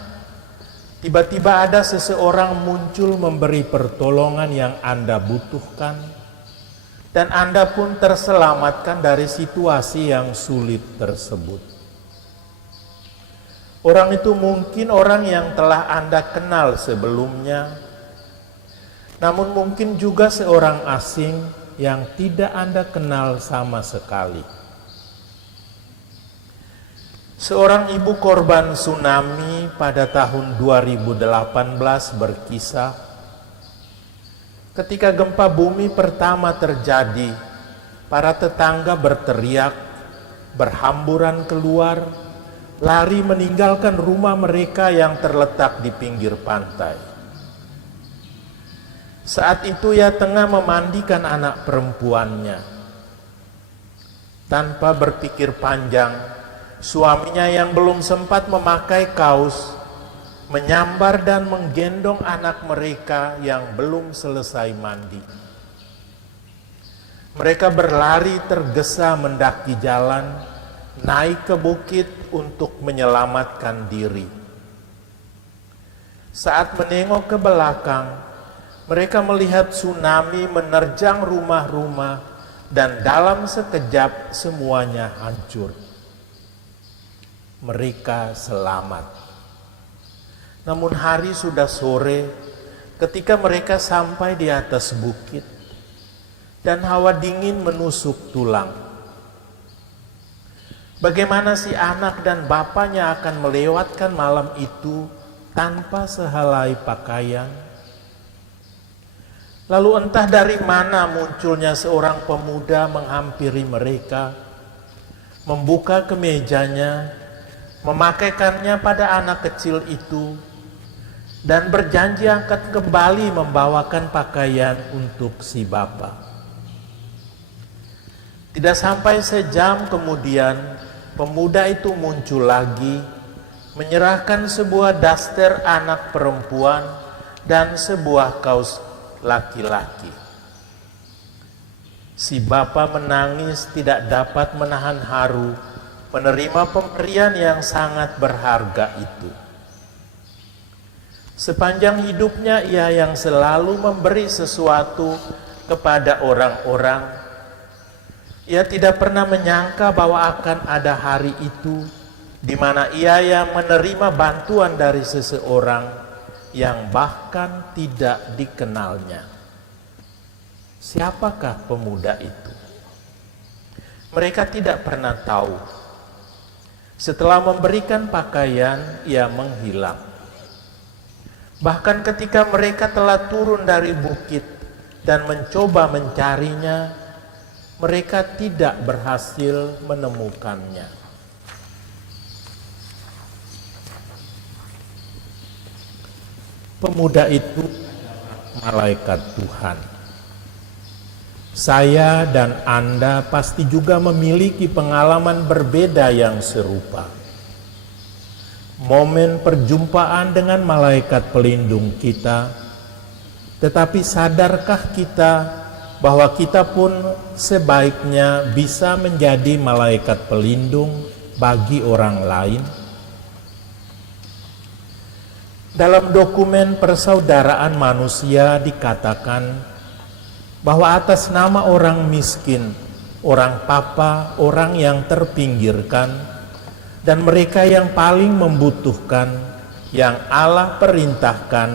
tiba-tiba ada seseorang muncul memberi pertolongan yang Anda butuhkan, dan Anda pun terselamatkan dari situasi yang sulit tersebut. Orang itu mungkin orang yang telah Anda kenal sebelumnya, namun mungkin juga seorang asing yang tidak Anda kenal sama sekali. Seorang ibu korban tsunami pada tahun 2018 berkisah, ketika gempa bumi pertama terjadi, para tetangga berteriak, berhamburan keluar, lari meninggalkan rumah mereka yang terletak di pinggir pantai. Saat itu ia tengah memandikan anak perempuannya. Tanpa berpikir panjang, suaminya yang belum sempat memakai kaos menyambar dan menggendong anak mereka yang belum selesai mandi. Mereka berlari tergesa mendaki jalan, naik ke bukit untuk menyelamatkan diri. Saat menengok ke belakang, mereka melihat tsunami menerjang rumah-rumah dan dalam sekejap semuanya hancur. Mereka selamat. Namun hari sudah sore ketika mereka sampai di atas bukit dan hawa dingin menusuk tulang. Bagaimana si anak dan bapaknya akan melewatkan malam itu tanpa sehelai pakaian? Lalu entah dari mana munculnya seorang pemuda menghampiri mereka, membuka kemejanya, memakaikannya pada anak kecil itu, dan berjanji akan kembali membawakan pakaian untuk si bapa. Tidak sampai sejam kemudian, pemuda itu muncul lagi, menyerahkan sebuah daster anak perempuan dan sebuah kaos laki-laki. Si bapa menangis tidak dapat menahan haru menerima pemberian yang sangat berharga itu. Sepanjang hidupnya ia yang selalu memberi sesuatu kepada orang-orang. Ia tidak pernah menyangka bahwa akan ada hari itu di mana ia yang menerima bantuan dari seseorang yang bahkan tidak dikenalnya. Siapakah pemuda itu? Mereka tidak pernah tahu. Setelah memberikan pakaian, ia menghilang. Bahkan ketika mereka telah turun dari bukit dan mencoba mencarinya, mereka tidak berhasil menemukannya. Pemuda itu malaikat Tuhan. Saya dan Anda pasti juga memiliki pengalaman berbeda yang serupa. Momen perjumpaan dengan malaikat pelindung kita, tetapi sadarkah kita bahwa kita pun sebaiknya bisa menjadi malaikat pelindung bagi orang lain? Dalam dokumen persaudaraan manusia dikatakan bahwa atas nama orang miskin, orang papa, orang yang terpinggirkan, dan mereka yang paling membutuhkan, yang Allah perintahkan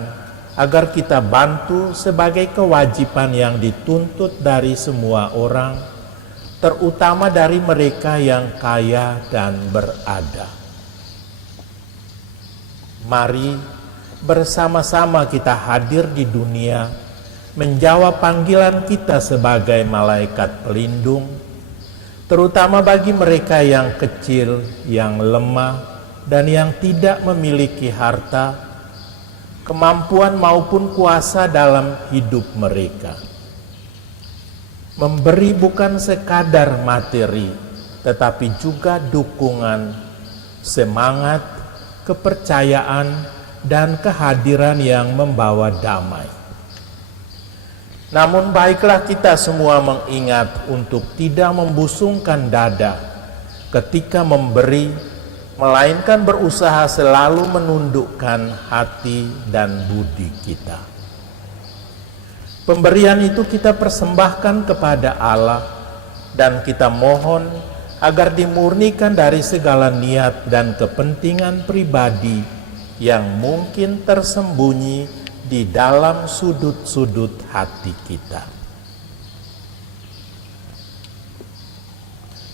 agar kita bantu sebagai kewajiban yang dituntut dari semua orang, terutama dari mereka yang kaya dan berada. Mari bersama-sama kita hadir di dunia, menjawab panggilan kita sebagai malaikat pelindung, terutama bagi mereka yang kecil, yang lemah, dan yang tidak memiliki harta, kemampuan maupun kuasa dalam hidup mereka. Memberi bukan sekadar materi, tetapi juga dukungan, semangat, kepercayaan, dan kehadiran yang membawa damai. Namun baiklah kita semua mengingat untuk tidak membusungkan dada ketika memberi, melainkan berusaha selalu menundukkan hati dan budi kita. Pemberian itu kita persembahkan kepada Allah, dan kita mohon agar dimurnikan dari segala niat dan kepentingan pribadi yang mungkin tersembunyi di dalam sudut-sudut hati kita.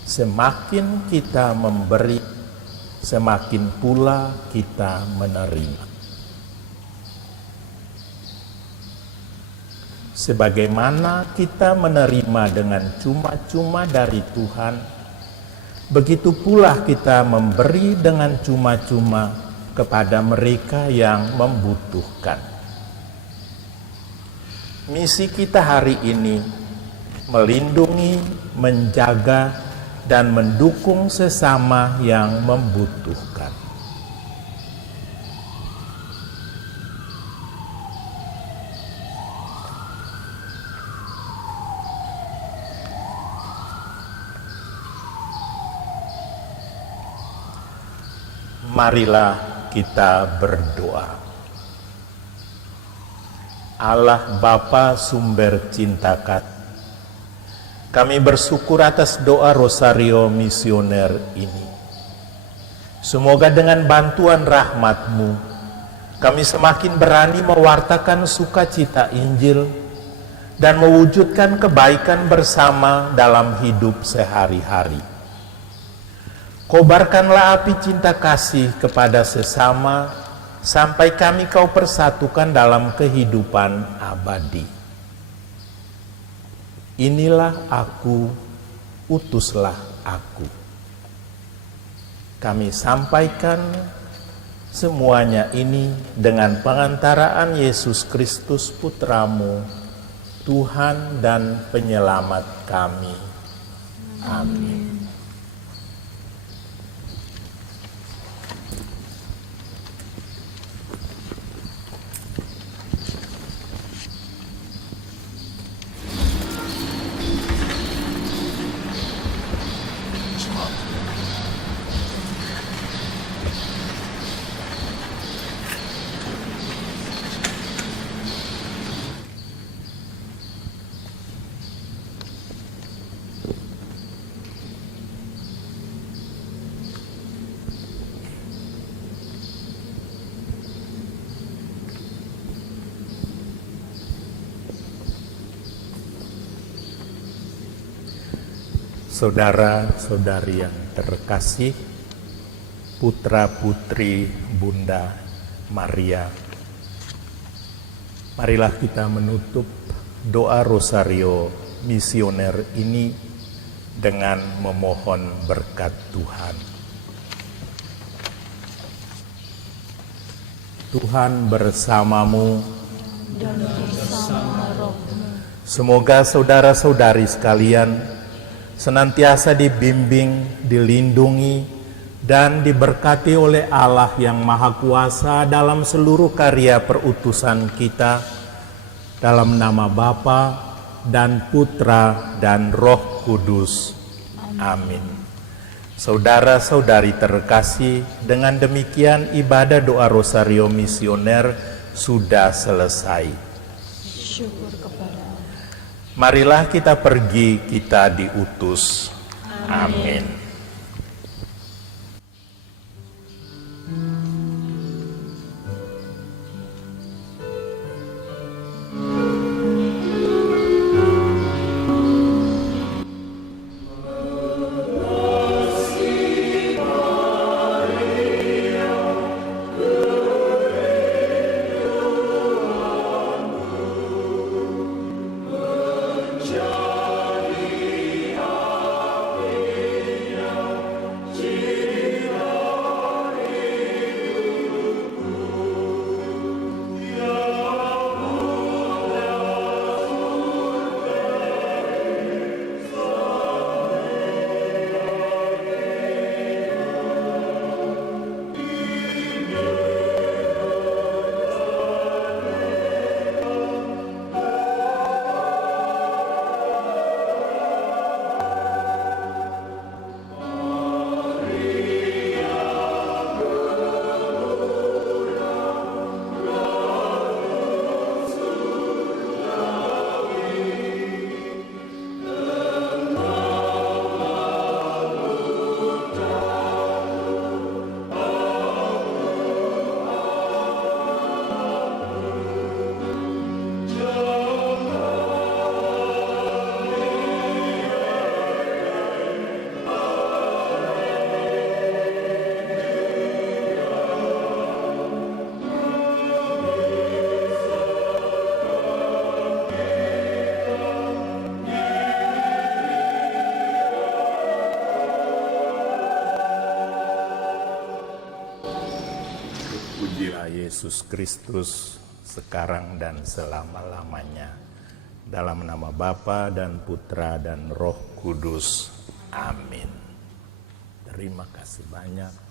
Semakin kita memberi, semakin pula kita menerima. Sebagaimana kita menerima dengan cuma-cuma dari Tuhan, begitu pula kita memberi dengan cuma-cuma kepada mereka yang membutuhkan. Misi kita hari ini melindungi, menjaga, dan mendukung sesama yang membutuhkan. Marilah kita berdoa. Allah Bapa sumber cinta kasih, kami bersyukur atas doa Rosario Misioner ini. Semoga dengan bantuan rahmat-Mu, kami semakin berani mewartakan sukacita Injil dan mewujudkan kebaikan bersama dalam hidup sehari-hari. Kobarkanlah api cinta kasih kepada sesama, sampai kami Kau persatukan dalam kehidupan abadi. Inilah aku, utuslah aku. Kami sampaikan semuanya ini dengan pengantaraan Yesus Kristus Putra-Mu, Tuhan dan Penyelamat kami. Amin. Saudara-saudari yang terkasih, putra-putri Bunda Maria, marilah kita menutup doa Rosario Misioner ini dengan memohon berkat Tuhan. Tuhan bersamamu dan bersama rohmu. Semoga saudara-saudari sekalian senantiasa dibimbing, dilindungi, dan diberkati oleh Allah yang Maha Kuasa dalam seluruh karya perutusan kita, dalam nama Bapa dan Putra dan Roh Kudus. Amin. Saudara-saudari terkasih, dengan demikian ibadah doa Rosario Misioner sudah selesai. Syukur kepada Allah. Marilah kita pergi, kita diutus. Amin. Pujilah Yesus Kristus sekarang dan selama-lamanya. Dalam nama Bapa dan Putra dan Roh Kudus. Amin. Terima kasih banyak.